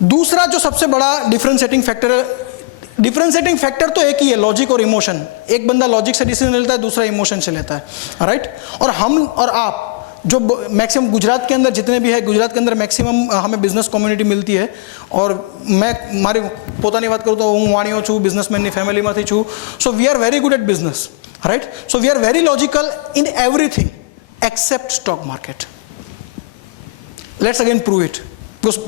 दूसरा जो सबसे बड़ा डिफरेंशिएटिंग फैक्टर है, डिफरेंशिएटिंग फैक्टर तो एक ही है, लॉजिक और इमोशन। एक बंदा लॉजिक से डिसीजन लेता है, दूसरा इमोशन से लेता है, राइट। और हम और आप जो मैक्सिमम गुजरात के अंदर जितने भी है, गुजरात के अंदर मैक्सिमम हमें बिजनेस कम्युनिटी मिलती है। और मैं मारी पोतानी बात करूँ तो हूँ वाणियो छूँ, बिजनेसमेनની ફેમિલીમાંથી છું। So we are very good at business, right. So we are very logical in everything except stock market. Let's again prove it.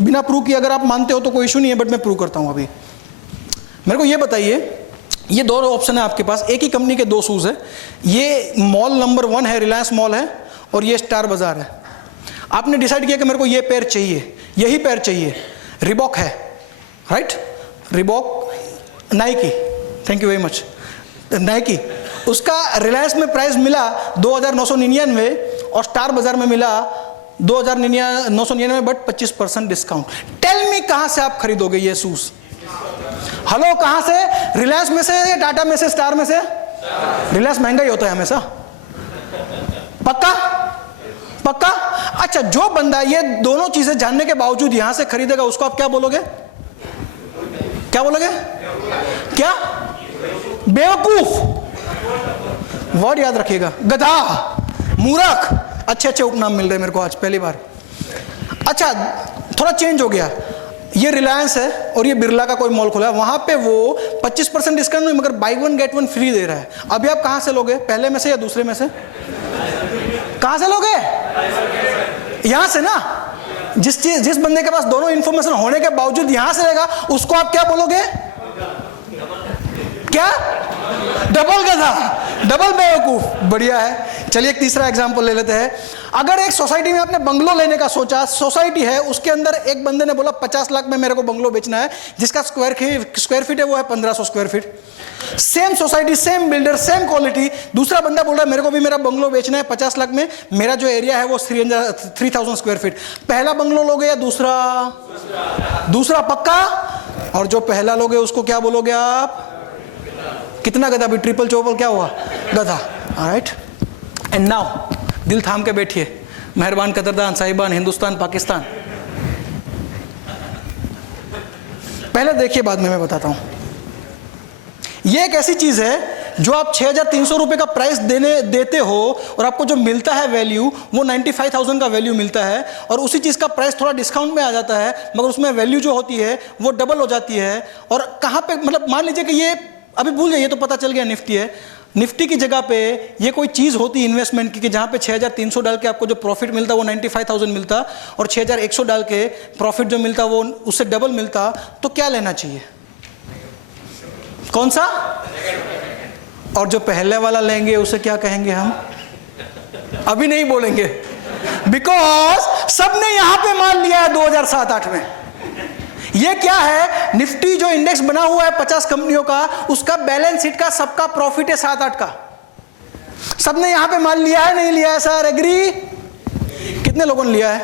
बिना प्रूव किए अगर आप मानते हो तो कोई इशू नहीं है, बट मैं प्रूव करता हूं। अभी मेरे को ये बताइए, ये दो ऑप्शन है आपके पास, एक ही कंपनी के दो शूज है। ये मॉल नंबर 1 है, रिलायंस मॉल है, और ये स्टार बाजार है। आपने डिसाइड किया कि मेरे को ये पैर चाहिए, यही पैर चाहिए। रिबॉक है, right, Reebok, Nike, thank you very much, Nike. उसका रिलायंस में प्राइस मिला 2999 और स्टार बाजार में मिला 2999, बट 25% डिस्काउंट। टेल मी कहां से आप खरीदोगे ये शूज? हेलो, कहां से? रिलायंस में से या टाटा में से, स्टार में से? रिलायंस महंगा ही होता है हमेशा, पक्का पक्का। अच्छा, जो बंदा ये दोनों चीजें जानने के बावजूद यहां से खरीदेगा, उसको आप क्या बोलोगे? क्या बोलोगे? क्या? बेवकूफ। वर्ड याद रखिएगा, गधा, मूर्ख। अच्छे अच्छे उपनाम मिल रहे मेरे को आज पहली बार। अच्छा, थोड़ा चेंज हो गया। ये रिलायंस है और ये बिरला का कोई मॉल खुला है, वहां पे वो 25% डिस्काउंट नहीं, मगर बाई 1 गेट 1 फ्री दे रहा है। अभी आप कहां से लोगे? पहले में से या दूसरे में से? कहां से लोगे? यहां से ना। जिस बंदे के पास दोनों इंफॉर्मेशन होने के बावजूद यहां से लेगा, उसको आप क्या बोलोगे? क्या? डबल गधा, डबल बेवकूफ। बढ़िया है। चलिए एक तीसरा एग्जांपल ले लेते हैं। अगर एक सोसाइटी में आपने बंगलो लेने का सोचा, सोसाइटी है, उसके अंदर एक बंदे ने बोला 50 लाख में मेरे को बंगलो बेचना है, जिसका स्क्वायर फीट है वो है 1500 square feet. Same society, same builder, same quality. दूसरा बंदा बोल रहा है मेरे को भी मेरा बंगलो बेचना है 50 लाख में, मेरा जो एरिया है वो 3000 स्क्वायर फीट। पहला बंगलो लोगे या दूसरा? दूसरा पक्का। और जो पहला लोगे उसको क्या बोलोगे आप? कितना गधा? भी ट्रिपल चौपल क्या हुआ? गधा, राइट। एंड नाउ दिल थाम के बैठिए, मेहरबान, कदरदान, साहिबान, हिंदुस्तान, पाकिस्तान। पहले देखिए, बाद में मैं बताता हूं। यह एक ऐसी चीज है जो आप 6300 रुपए का प्राइस देते हो और आपको जो मिलता है वैल्यू वो 95,000 का वैल्यू मिलता है, और उसी चीज का प्राइस थोड़ा डिस्काउंट में आ जाता है, मगर उसमें वैल्यू जो होती है वो डबल हो जाती है। और कहां पे, मतलब मान लीजिए कि ये अभी भूल जाइए, तो पता चल गया निफ्टी है। निफ्टी की जगह पे ये कोई चीज होती इन्वेस्टमेंट की, कि जहां पे 6300 डाल के आपको जो प्रॉफिट मिलता वो 95,000 मिलता, और 6100 डाल के प्रॉफिट जो मिलता वो उससे डबल मिलता, तो क्या लेना चाहिए? कौन सा? और जो पहले वाला लेंगे उसे क्या कहेंगे हम? अभी नहीं बोलेंगे, बिकॉज सबने यहां पे मान लिया है 2007-8 में। ये क्या है? निफ्टी जो इंडेक्स बना हुआ है 50 कंपनियों का, उसका बैलेंस शीट का सबका प्रॉफिट है 7-8 का। सबने यहां पे मान लिया है, नहीं लिया है सर? एग्री? कितने लोगों ने लिया है?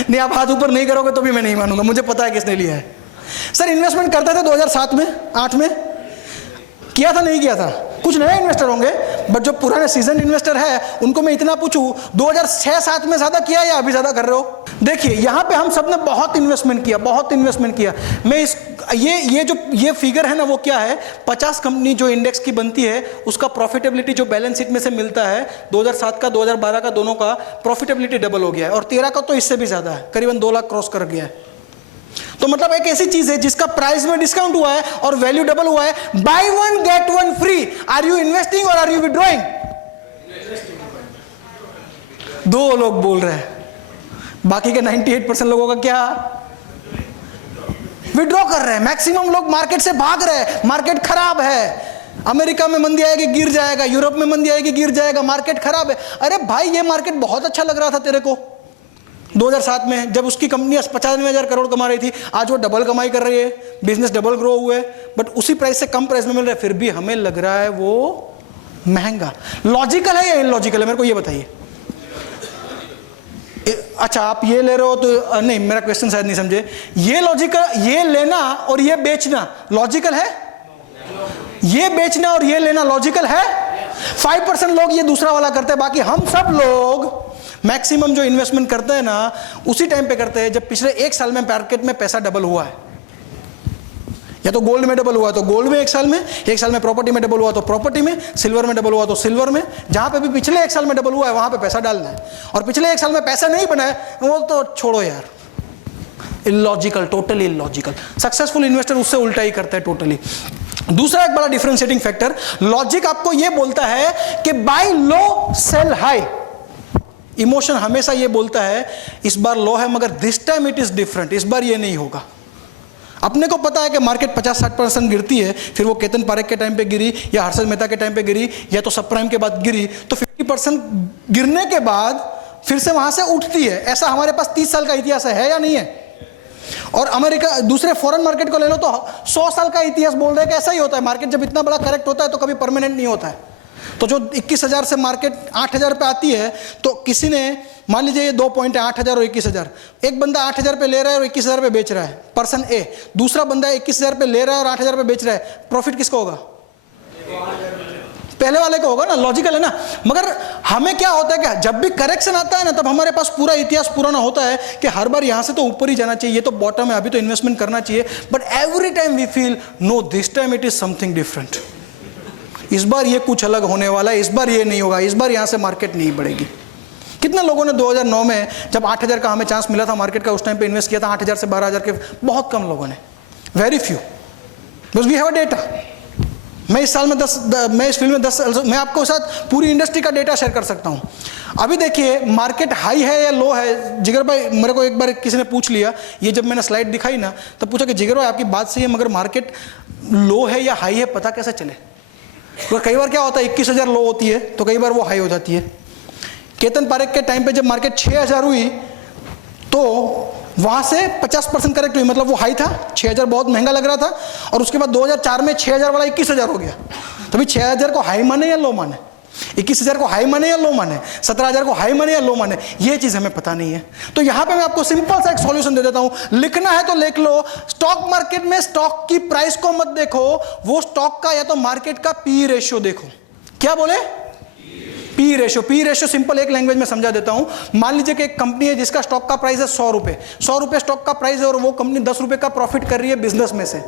नहीं, आप हाथ ऊपर नहीं करोगे तो भी मैं नहीं मानूंगा, मुझे पता है किसने लिया है। सर इन्वेस्टमेंट करते थे 2007 में, 8 में किया था, नहीं किया था? कुछ नए इन्वेस्टर होंगे, बट जो पुराने सीजन इन्वेस्टर है उनको मैं इतना पूछूं, 2006-7 में ज्यादा किया या अभी ज्यादा कर रहे हो? देखिए यहां पे हम सबने बहुत इन्वेस्टमेंट किया, बहुत इन्वेस्टमेंट किया। मैं ये फिगर है ना, वो क्या है? 50 कंपनी जो इंडेक्स की बनती है उसका प्रॉफिटेबिलिटी जो बैलेंस शीट में से मिलता है, 2007 का 2012 का दोनों का प्रॉफिटेबिलिटी डबल हो गया है, और 13 का तो इससे भी ज्यादा है, करीबन 2 लाख क्रॉस कर गया है। तो मतलब एक ऐसी चीज है जिसका प्राइस में डिस्काउंट हुआ है और वैल्यू डबल हुआ है। Buy 1 get 1 free. Are you investing और आर यू विड्रॉइंग? दो लोग बोल रहे हैं, बाकी के 98% लोगों का क्या? विड्रॉ कर रहे हैं। मैक्सिमम लोग मार्केट से भाग रहे हैं, मार्केट खराब है। अमेरिका में मंदी आएगी गिर जाएगा, यूरोप में मंदी आएगी गिर जाएगा, मार्केट खराब है। अरे भाई, ये मार्केट बहुत अच्छा लग रहा था तेरे को 2007 में, जब उसकी कंपनी 95,000 करोड़ कमा रही थी, आज वो डबल कमाई कर रही है, बिजनेस डबल ग्रो हुए, बट उसी प्राइस से कम प्राइस में मिल रहा है, फिर भी हमें लग रहा है वो महंगा। लॉजिकल है या इलॉजिकल है? मेरे को ये बताइए। अच्छा, आप ये ले रहे हो तो नहीं, मेरा क्वेश्चन शायद नहीं समझे। ये लॉजिकल, ये लेना और ये बेचना लॉजिकल है? ये बेचना और ये लेना लॉजिकल है? 5% लोग ये दूसरा वाला करते हैं, बाकी हम सब लोग मैक्सिमम जो इन्वेस्टमेंट करते हैं ना उसी टाइम पे करते हैं जब पिछले 1 साल में मार्केट में पैसा डबल हुआ है। या तो गोल्ड में डबल हुआ तो गोल्ड में 1 साल में, 1 साल में प्रॉपर्टी में डबल हुआ तो प्रॉपर्टी में, सिल्वर में डबल हुआ तो सिल्वर में। जहां पे भी पिछले 1 साल में डबल हुआ है वहां पे पैसा डालना है। और पिछले 1 साल में पैसा नहीं बना है वो तो छोड़ो यार, illogical, totally illogical. Successful investor उससे उल्टा ही करता है टोटली। दूसरा एक बड़ा डिफरेंशिएटिंग फैक्टर, लॉजिक आपको यह बोलता है कि बाय लो सेल हाई। इमोशन हमेशा यह बोलता है इस बार लो है मगर this time it is different, इस बार यह नहीं होगा। अपने को पता है कि मार्केट 50-60% गिरती है, फिर वो केतन पारेख के टाइम पे गिरी या हर्षद मेहता के टाइम पे गिरी या तो सब प्राइम के बाद गिरी, तो 50% गिरने के बाद फिर से वहां से उठती है। ऐसा हमारे पास 30 साल का इतिहास है या नहीं है? और अमेरिका, दूसरे फॉरेन मार्केट को ले लो तो 100 साल का इतिहास बोल रहे हैं कि ऐसा ही होता है। मार्केट जब इतना बड़ा करेक्ट होता है तो कभी परमानेंट नहीं होता है। तो जो 21,000 से मार्केट 8,000 पे आती है तो किसी ने, मान लीजिए ये 2 पॉइंट है, 8,000 और 21,000, एक बंदा 8,000 पे ले रहा है और 21,000 पे बेच रहा है, पर्सन ए। दूसरा बंदा 21,000 पे ले रहा है और 8,000 पे बेच रहा है, प्रॉफिट किसका होगा? पहले वाले का होगा ना, लॉजिकल है ना। मगर हमें क्या होता है कि जब भी करेक्शन आता है ना तब हमारे पास पूरा इतिहास पुराना होता है कि हर बार यहां से तो ऊपर ही जाना चाहिए, ये तो बॉटम है, अभी तो इन्वेस्टमेंट करना चाहिए। But every time we feel no, this time it is something different. इस बार ये कुछ अलग होने वाला है, इस बार ये नहीं होगा, इस बार यहां से मार्केट नहीं बढ़ेगी। कितने लोगों ने 2009 में जब 8,000 का हमें चांस मिला था मार्केट का, उस टाइम पे इन्वेस्ट किया था 8,000 से 12,000 के? बहुत कम लोगों ने, very few, because we have a data. मैं इस साल में मैं इस फील्ड में 10, मैं आपको साथ पूरी इंडस्ट्री का डेटा शेयर कर सकता हूं। अभी देखिए मार्केट हाई है या लो है। जिगर भाई, मेरे को एक बार किसी ने पूछ लिया, ये जब मैंने स्लाइड दिखाई ना तब पूछा कि जिगर भाई आपकी बात सही है मगर मार्केट लो है या हाई है पता कैसे चले? तो कई बार क्या होता है 21,000 लो होती है तो कई बार वो हाई हो जाती है। केतन पारेख के टाइम पे जब मार्केट 6,000 हुई तो वहां से 50% करेक्ट हुई, मतलब वो हाई था, 6,000 बहुत महंगा लग रहा था, और उसके बाद 2004 में 6,000 वाला 21,000 हो गया। तभी 6,000 को हाई माने या लो माने? 21,000 को हाई माने या लो माने? 17,000 को हाई माने या लो माने? ये चीज हमें पता नहीं है। तो यहां पे मैं आपको सिंपल सा एक सॉल्यूशन दे देता हूं, लिखना है तो लिख लो। स्टॉक मार्केट में स्टॉक की प्राइस को मत देखो, वो स्टॉक का या तो मार्केट का पी रेशियो देखो। क्या बोले? P ratio. P ratio simple एक लैंग्वेज में समझा देता हूं। मान लीजिए कि एक कंपनी है जिसका स्टॉक का प्राइस है 100 रुपए, 100 रुपए स्टॉक का प्राइस है और वो कंपनी 10 रुपए का प्रॉफिट कर रही है बिजनेस में से।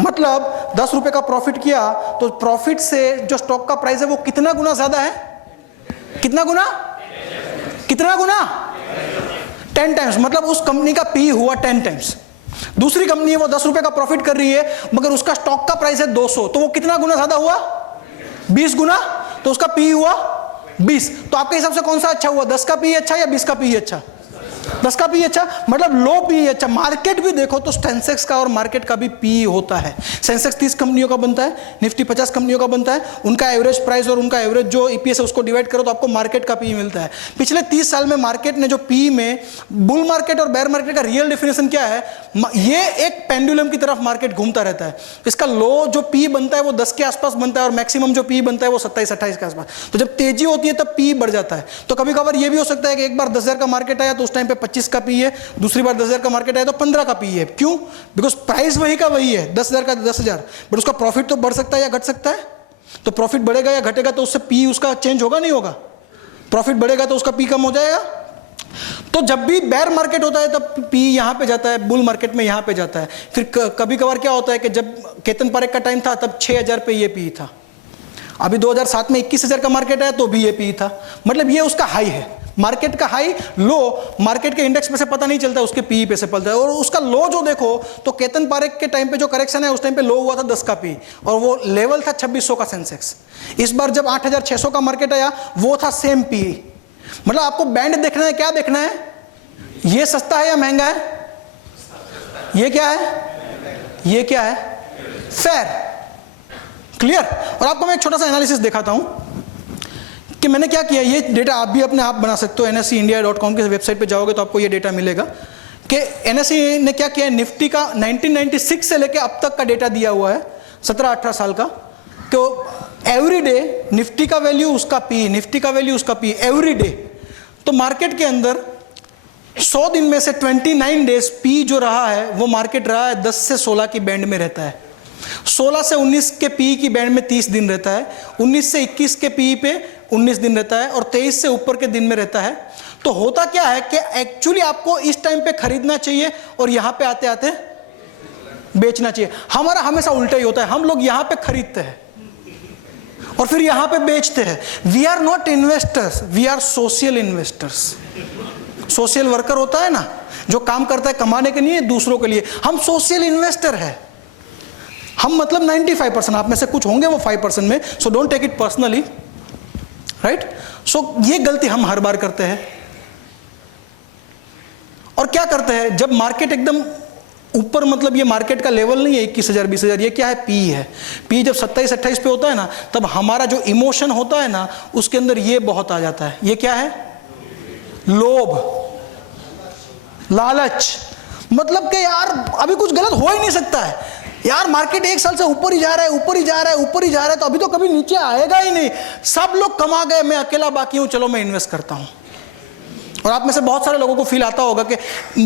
मतलब 10 रुपए का प्रॉफिट किया तो प्रॉफिट से जो स्टॉक का प्राइस है वो कितना गुना ज्यादा है? कितना गुना? कितना गुना? 10 टाइम्स। मतलब उस कंपनी का पी हुआ 10 टाइम्स। दूसरी कंपनी है वो 10 रुपए का प्रॉफिट कर रही है मगर उसका स्टॉक का प्राइस है 200, तो वो कितना गुना ज्यादा हुआ? 20 गुना। तो उसका पी हुआ 20। तो आपके हिसाब से कौन सा अच्छा हुआ? 10 का पी अच्छा या 20 का पी अच्छा? 10 का पी अच्छा, मतलब लो पी अच्छा। मार्केट भी देखो तो सेंसेक्स का और मार्केट का भी पी होता है। सेंसेक्स 30 कंपनियों का बनता है, निफ्टी 50 कंपनियों का बनता है, उनका एवरेज प्राइस और उनका एवरेज जो ईपीएस है उसको डिवाइड करो तो आपको मार्केट का पी मिलता है। पिछले 30 साल में मार्केट ने जो पी में बुल मार्केट और बेयर मार्केट का रियल डिफिनेशन क्या है? ये एक पेंडुलम की तरफ मार्केट घूमता रहता है। इसका लो जो पी बनता है वो 10 के आसपास बनता है और मैक्सिमम जो पी बनता है वो 27-28 के आसपास। तो जब तेजी होती है तब पी बढ़ जाता है। तो कभी कभार ये भी हो सकता है कि एक बार 10,000 का मार्केट आया तो उस टाइम पे 25 का पी है, दूसरी बार 10,000 का मार्केट आया तो 15 का पी है। क्यों? बिकॉज प्राइस वही का वही है, 10,000 का 10,000, बट उसका प्रॉफिट तो बढ़ सकता है या घट सकता है। तो प्रॉफिट बढ़ेगा या घटेगा तो उससे पी उसका चेंज होगा नहीं होगा? प्रॉफिट बढ़ेगा तो उसका पी कम हो जाएगा। तो जब भी बेयर मार्केट होता है तब पी यहां पे जाता है, बुल मार्केट में यहां पे जाता है। फिर कभी कभार क्या होता है कि जब केतन पारेख का टाइम था तब 6,000 पे ये पी था। अभी 2007 में 21,000 का मार्केट आया तो भी ये पी था। मतलब ये उसका हाई है। मार्केट का हाई लो मार्केट के इंडेक्स पे से पता नहीं चलता, उसके पी पे से पलता है। और उसका लो जो देखो तो केतन पारेख के टाइम पे जो करेक्शन है उस टाइम पे लो हुआ था 10 का पी और वो लेवल था 2600 का सेंसेक्स। इस बार जब 8,600 का मार्केट आया वो था सेम पी। मतलब आपको बैंड देखना है, क्या देखना है? ये सस्ता है या महंगा है? ये क्या है? ये क्या है? फेयर। क्लियर? और आपको मैं एक छोटा सा एनालिसिस दिखाता हूं कि मैंने क्या किया। ये डेटा आप भी अपने आप बना सकते हो। NSEindia.com की वेबसाइट पे जाओगे तो आपको ये डेटा मिलेगा कि NSE ने क्या किया है। निफ्टी का 1996 से लेके अब तक का डेटा दिया हुआ है, 17-18 साल का। तो एवरी डे निफ्टी का वैल्यू उसका पी, निफ्टी का वैल्यू उसका पी, एवरी डे। तो मार्केट के अंदर 100 दिन में से 29 डेज पी जो रहा है वो मार्केट रहा है 10 से 16 की बैंड में रहता है। 16 से 19 के पी की बैंड में 30 दिन रहता है, 19 से 21 के पी पे 19 दिन रहता है और 23 से ऊपर के दिन में रहता है। तो होता क्या है कि एक्चुअली आपको इस टाइम पे खरीदना चाहिए और यहां पे आते आते बेचना चाहिए। हमारा हमेशा उल्टा ही होता है, हम लोग यहां पे खरीदते हैं और फिर यहां पे बेचते हैं। We are not investors, we are social investors. Social worker होता है ना, जो काम करता है कमाने के लिए, दूसरों के लिए। हम सोशल इन्वेस्टर है। हम मतलब 95%, आप में से कुछ होंगे वो 5% में, so don't take it personally, right. So ये गलती हम हर बार करते हैं। और क्या करते हैं जब मार्केट एकदम ऊपर, मतलब ये मार्केट का लेवल नहीं है 21,000 20,000, ये क्या है, पी है। पी जब 27-28 पे होता है ना, तब हमारा जो इमोशन होता है ना, उसके अंदर ये बहुत आ जाता है। ये क्या है, लोभ, लालच। मतलब कि यार अभी कुछ गलत हो ही नहीं सकता है यार, मार्केट एक साल से ऊपर ही जा रहा है, ऊपर ही जा रहा है, ऊपर ही जा रहा है, तो अभी तो कभी नीचे आएगा ही नहीं। सब लोग कमा गए, मैं अकेला बाकी हूं, चलो मैं इन्वेस्ट करता हूं। और आप में से बहुत सारे लोगों को फील आता होगा कि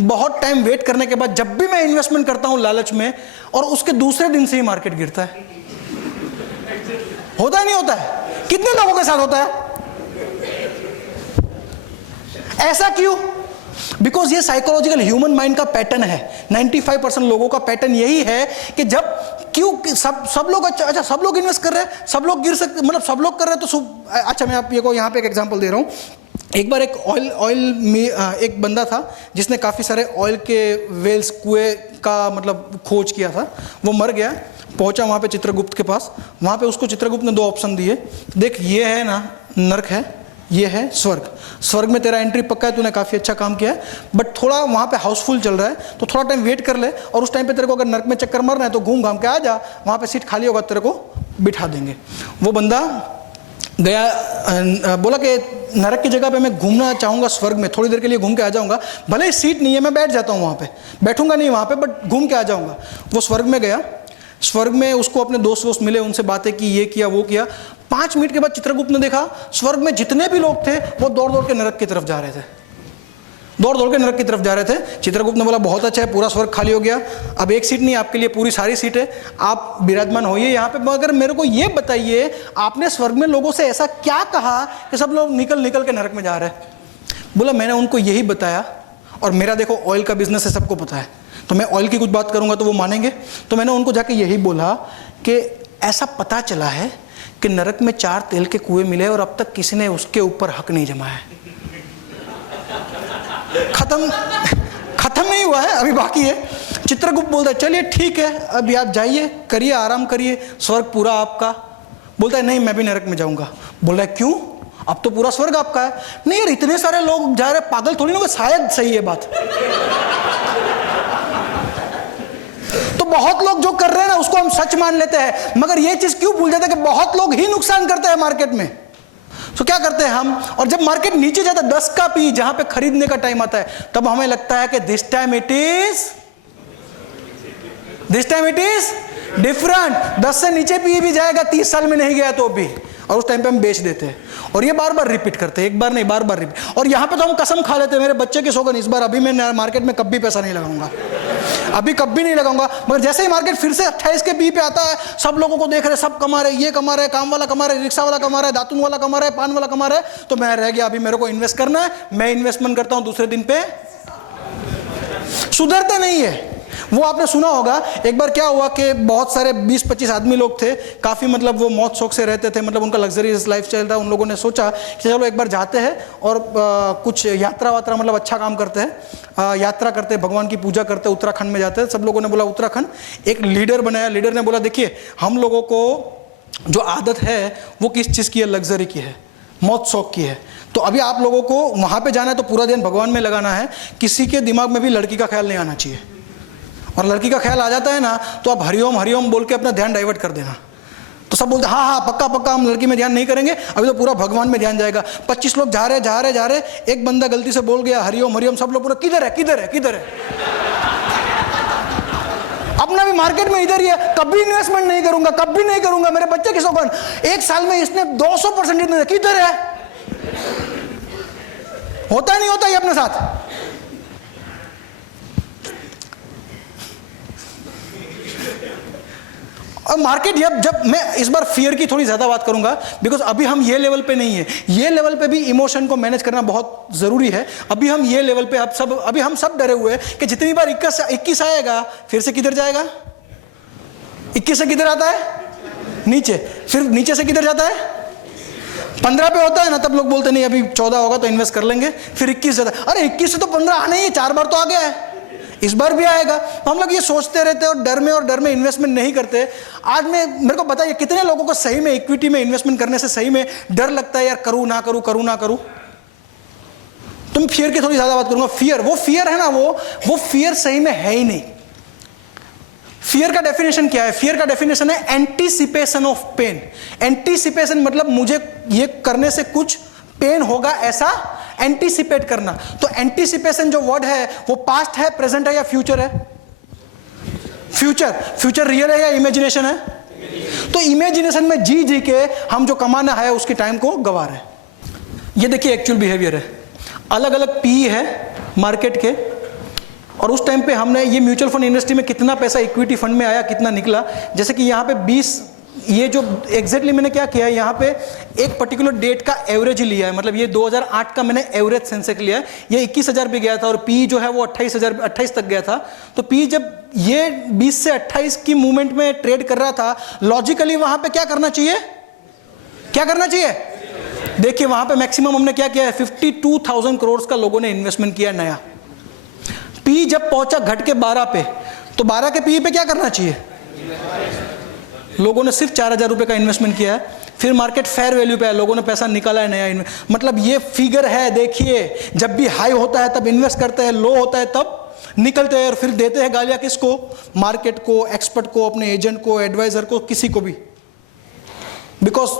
बहुत टाइम वेट करने के बाद जब भी मैं इन्वेस्टमेंट करता हूं लालच में, और उसके दूसरे दिन से ही मार्केट गिरता है। होता है नहीं होता है? कितने लोगों के साथ होता है ऐसा? क्यों? बिकॉज ये साइकोलॉजिकल ह्यूमन माइंड का पैटर्न है। 95% लोगों का पैटर्न यही है कि जब क्यों सब लोग, अच्छा सब लोग इन्वेस्ट कर रहे हैं, सब लोग गिर सकते, मतलब सब लोग कर रहे हैं तो अच्छा मैं आप ये को यहाँ पे एक एग्जांपल दे रहा हूँ। एक बार एक ऑयल में एक बंदा था जिसने काफ़ी सारे ऑयल के वेल्स, कुएं का मतलब खोज किया था। वो मर गया, पहुंचा वहाँ पे चित्रगुप्त के पास। वहाँ पे उसको चित्रगुप्त ने 2 ऑप्शन दिए, देख ये है ना नर्क है, ये है स्वर्ग। स्वर्ग में तेरा एंट्री पक्का है, तूने काफ़ी अच्छा काम किया है, बट थोड़ा वहाँ पे हाउसफुल चल रहा है, तो थोड़ा टाइम वेट कर ले, और उस टाइम पे तेरे को अगर नर्क में चक्कर मारना है तो घूम घाम के आ जा, वहाँ पे सीट खाली होगा, तेरे को बिठा देंगे। वो बंदा गया, बोला कि नरक की जगह पे मैं घूमना चाहूँगा स्वर्ग में, थोड़ी देर के लिए घूम के आ जाऊँगा, भले ही सीट नहीं है, मैं बैठ जाता हूँ वहाँ पे, बैठूंगा नहीं वहाँ पे, बट घूम के आ जाऊँगा। वो स्वर्ग में गया। स्वर्ग में उसको अपने दोस्त मिले, उनसे बातें की, ये किया वो किया। 5 मिनट के बाद चित्रगुप्त ने देखा स्वर्ग में जितने भी लोग थे वो दौड़ दौड़ के नरक की तरफ जा रहे थे, दौड़ दौड़ के नरक की तरफ जा रहे थे। चित्रगुप्त ने बोला बहुत अच्छा है, पूरा स्वर्ग खाली हो गया, अब एक सीट नहीं आपके लिए, पूरी सारी सीट है, आप विराजमान होइए यहाँ पे, मगर मेरे को ये बताइए आपने स्वर्ग में लोगों से ऐसा क्या कहा कि सब लोग निकल निकल के नरक में जा रहे हैं? बोला मैंने उनको यही बताया, और मेरा देखो ऑयल का बिजनेस है, सबको पता है, तो मैं ऑयल की कुछ बात करूंगा तो वो मानेंगे, तो मैंने उनको जाके यही बोला कि ऐसा पता चला है कि नरक में 4 तेल के कुएं मिले और अब तक किसी ने उसके ऊपर हक नहीं जमाया है। खत्म नहीं हुआ है, अभी बाकी है। चित्रगुप्त बोलता है चलिए ठीक है, अभी आप जाइए, करिए, आराम करिए, स्वर्ग पूरा आपका। बोलता है नहीं मैं भी नरक में जाऊंगा। बोल रहा है क्यों? अब तो पूरा स्वर्ग आपका है। नहीं यार इतने सारे लोग जा रहे, पागल थोड़ी ना, शायद सही है बात। तो बहुत लोग जो कर रहे हैं ना उसको हम सच मान लेते हैं, मगर ये चीज क्यों भूल जाते हैं कि बहुत लोग ही नुकसान करते हैं मार्केट में। तो क्या करते हैं हम, और जब मार्केट नीचे जाता है 10 का पी, जहां पे खरीदने का टाइम आता है, तब हमें लगता है कि this time it is different. 10 से नीचे पी भी जाएगा, 30 साल में नहीं गया तो भी, और उस टाइम पे हम बेच देते हैं, और ये बार बार रिपीट करते हैं, एक बार नहीं बार बार रिपीट। और यहाँ पे तो हम कसम खा लेते हैं, मेरे बच्चे की सौगंध, इस बार अभी मैं मार्केट में कभी पैसा नहीं लगाऊंगा, अभी कभी नहीं लगाऊंगा। मगर जैसे ही मार्केट फिर से 28 के बी पे आता है, सब लोगों को देख रहे, सब कमा रहे, ये कमा रहे, काम वाला कमा रहे, रिक्शा वाला कमा रहा है, दातुन वाला कमा रहा है, पान वाला कमा रहा है, तो मैं रह गया, अभी मेरे को इन्वेस्ट करना है। मैं इन्वेस्टमेंट करता हूं, दूसरे दिन पे सुधरते नहीं है। वो आपने सुना होगा, एक बार क्या हुआ कि बहुत सारे 20-25 आदमी लोग थे, काफ़ी मतलब वो मौत शौक से रहते थे, मतलब उनका लग्जरियस लाइफ स्टाइल था। उन लोगों ने सोचा कि चलो एक बार जाते हैं और कुछ यात्रा वात्रा, मतलब अच्छा काम करते हैं, यात्रा करते हैं, भगवान की पूजा करते हैं, उत्तराखंड में जाते हैं। सब लोगों ने बोला उत्तराखंड। एक लीडर बनाया, लीडर ने बोला देखिए हम लोगों को जो आदत है वो किस चीज़ की है, लग्जरी की है, मौत शौक की है। तो अभी आप लोगों को वहाँ पर जाना है तो पूरा दिन भगवान में लगाना है, किसी के दिमाग में भी लड़की का ख्याल नहीं आना चाहिए, और लड़की का ख्याल आ जाता है ना तो आप हरिओम हरिओम बोल के अपना ध्यान डाइवर्ट कर देना। तो सब बोलते हाँ हाँ पक्का पक्का, हम लड़की में ध्यान नहीं करेंगे, अभी तो पूरा भगवान में ध्यान जाएगा। 25 लोग जा रहे, एक बंदा गलती से बोल गया हरिओम हरिओम, सब लोग पूरा किधर है किधर है किधर है। अपना भी मार्केट में इधर ही है, कभी इन्वेस्टमेंट नहीं करूंगा, कभी नहीं करूंगा, मेरे बच्चे की सौगंध, 1 साल में इसने 200% किधर है। होता नहीं होता ये अपने साथ। और मार्केट जब मैं इस बार फियर की थोड़ी ज्यादा बात करूंगा, बिकॉज अभी हम ये लेवल पे नहीं है, ये लेवल पे भी इमोशन को मैनेज करना बहुत जरूरी है। अभी हम ये लेवल पे अभी हम सब डरे हुए हैं कि जितनी बार 21 आएगा फिर से किधर जाएगा, 21 से किधर आता है नीचे, फिर नीचे से किधर जाता है 15 पे होता है ना, तब लोग बोलते नहीं अभी 14 होगा तो इन्वेस्ट कर लेंगे, फिर 21 जाता है, अरे 21 से तो 15 आना ही है, 4 बार तो आ गया है, इस बार भी आएगा। तो हम लोग ये सोचते रहते हैं और डर में इन्वेस्टमेंट नहीं करते। आज में मेरे को बताइए कितने लोगों को सही में इक्विटी में इन्वेस्टमेंट करने से सही में डर लगता है, यार करूं ना करूं। तुम फियर की थोड़ी ज्यादा बात करूंगा। फियर, वो फियर है ना, वो फियर सही में है ही नहीं। फियर का डेफिनेशन क्या है? फियर का डेफिनेशन है एंटीसिपेशन ऑफ पेन। एंटीसिपेशन मतलब मुझे ये करने से कुछ पेन होगा ऐसा एंटीसिपेट करना। तो एंटीसिपेशन जो वर्ड है वो पास्ट है, प्रेजेंट है या फ्यूचर है? फ्यूचर रियल है या इमेजिनेशन है? तो इमेजिनेशन में जी के हम जो कमाना है उसके टाइम को गवा रहे हैं। ये देखिए एक्चुअल बिहेवियर है। अलग अलग पी है मार्केट के, और उस टाइम पे हमने ये म्यूचुअल फंड इंडस्ट्री में कितना पैसा इक्विटी फंड में आया, कितना निकला। जैसे कि यहाँ पे 20, ये जो एग्जैक्टली मैंने क्या किया है, यहाँ पे एक पर्टिकुलर डेट का एवरेज लिया है, मतलब ये 2008 का मैंने एवरेज सेंसेक्स लिया है। ये 21,000 पे गया था और पी जो है वो 28 तक गया था। तो पी जब ये 20 से 28 की मूवमेंट में ट्रेड कर रहा था, लॉजिकली वहां पे क्या करना चाहिए? देखिए वहां पे मैक्सिमम हमने क्या किया है, 52,000 करोड़ का लोगों ने इन्वेस्टमेंट किया नया। पी जब पहुंचा घट के 12 पे, तो 12 के पी पे क्या करना चाहिए? लोगों ने सिर्फ 4,000 रुपए का इन्वेस्टमेंट किया है। फिर मार्केट फेयर वैल्यू पे है, लोगों ने पैसा निकाला है नया। मतलब ये फिगर है, देखिए जब भी हाई होता है तब इन्वेस्ट करते हैं, लो होता है तब निकलते हैं, और फिर देते हैं गालियां किसको? मार्केट को, एक्सपर्ट को, अपने एजेंट को, एडवाइजर को, किसी को भी। बिकॉज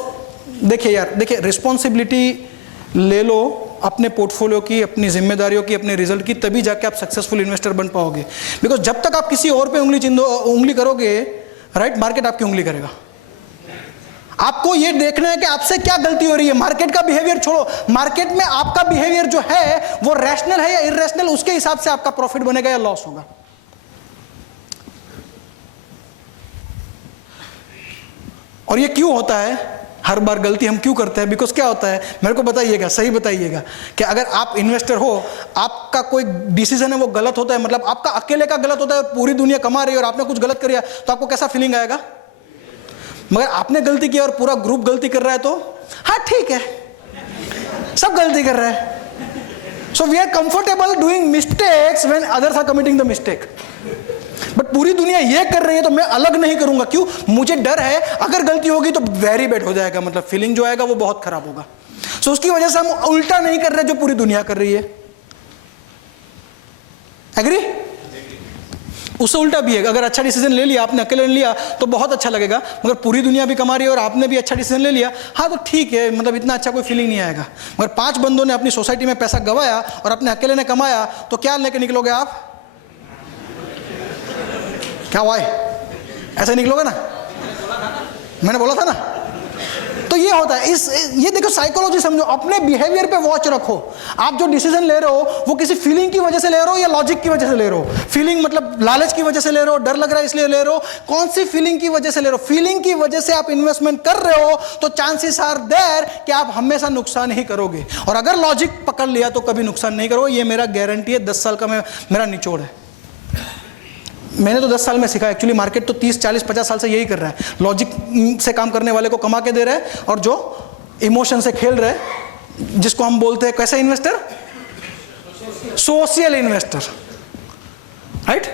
देखिए रिस्पॉन्सिबिलिटी ले लो अपने पोर्टफोलियो की, अपनी जिम्मेदारियों की, अपने रिजल्ट की, तभी जाके आप सक्सेसफुल इन्वेस्टर बन पाओगे। बिकॉज जब तक आप किसी और पे उंगली करोगे, राइट, मार्केट आपकी उंगली करेगा। आपको ये देखना है कि आपसे क्या गलती हो रही है। मार्केट का बिहेवियर छोड़ो, मार्केट में आपका बिहेवियर जो है वो रैशनल है या इरैशनल, उसके हिसाब से आपका प्रॉफिट बनेगा या लॉस होगा। और ये क्यों होता है? हर बार गलती हम क्यों करते हैं? बिकॉज क्या होता है, मेरे को बताइएगा, सही बताइएगा, कि अगर आप इन्वेस्टर हो, आपका कोई डिसीजन है वो गलत होता है, मतलब आपका अकेले का गलत होता है, पूरी दुनिया कमा रही है और आपने कुछ गलत किया, तो आपको कैसा फीलिंग आएगा? मगर आपने गलती किया और पूरा ग्रुप गलती कर रहा है तो हाँ ठीक है, सब गलती कर रहे हैं। So we are comfortable doing mistakes when others are committing the mistake. But पूरी दुनिया ये कर रही है तो मैं अलग नहीं करूंगा। क्यों? मुझे डर है अगर गलती होगी तो वेरी बैड हो जाएगा, मतलब फीलिंग जो आएगा वो बहुत खराब होगा। सो उसकी वजह से हम उल्टा नहीं कर रहे जो पूरी दुनिया कर रही है। एग्री? उससे उल्टा भी है, अगर अच्छा डिसीजन ले लिया आपने, अकेले ले लिया तो बहुत अच्छा लगेगा, मगर पूरी दुनिया भी कमा रही है और आपने भी अच्छा डिसीजन ले लिया, हाँ तो ठीक है, मतलब इतना अच्छा कोई फीलिंग नहीं आएगा। मगर 5 बंदों ने अपनी सोसाइटी में पैसा गवाया और अपने अकेले ने कमाया, तो क्या लेके निकलोगे आप? क्या हुआ है? ऐसे निकलोगे ना? मैंने बोला था ना। तो ये होता है। ये देखो साइकोलॉजी समझो, अपने बिहेवियर पे वॉच रखो। आप जो डिसीजन ले रहे हो वो किसी फीलिंग की वजह से ले रहे हो या लॉजिक की वजह से ले रहे हो? फीलिंग मतलब लालच की वजह से ले रहे हो, डर लग रहा है इसलिए ले रहे हो, कौन सी फीलिंग की वजह से ले रहे हो? फीलिंग की वजह से आप इन्वेस्टमेंट कर रहे हो तो चांसेस आर देयर कि आप हमेशा नुकसान ही करोगे। और अगर लॉजिक पकड़ लिया तो कभी नुकसान नहीं करोगे। ये मेरा गारंटी है, 10 साल का मेरा निचोड़ है। मैंने तो 10 साल में सीखा। एक्चुअली मार्केट तो 30, 40, 50 साल से यही कर रहा है। लॉजिक से काम करने वाले को कमा के दे रहा है और जो इमोशन से खेल रहा है, जिसको हम बोलते हैं कैसा इन्वेस्टर? Social investor, right?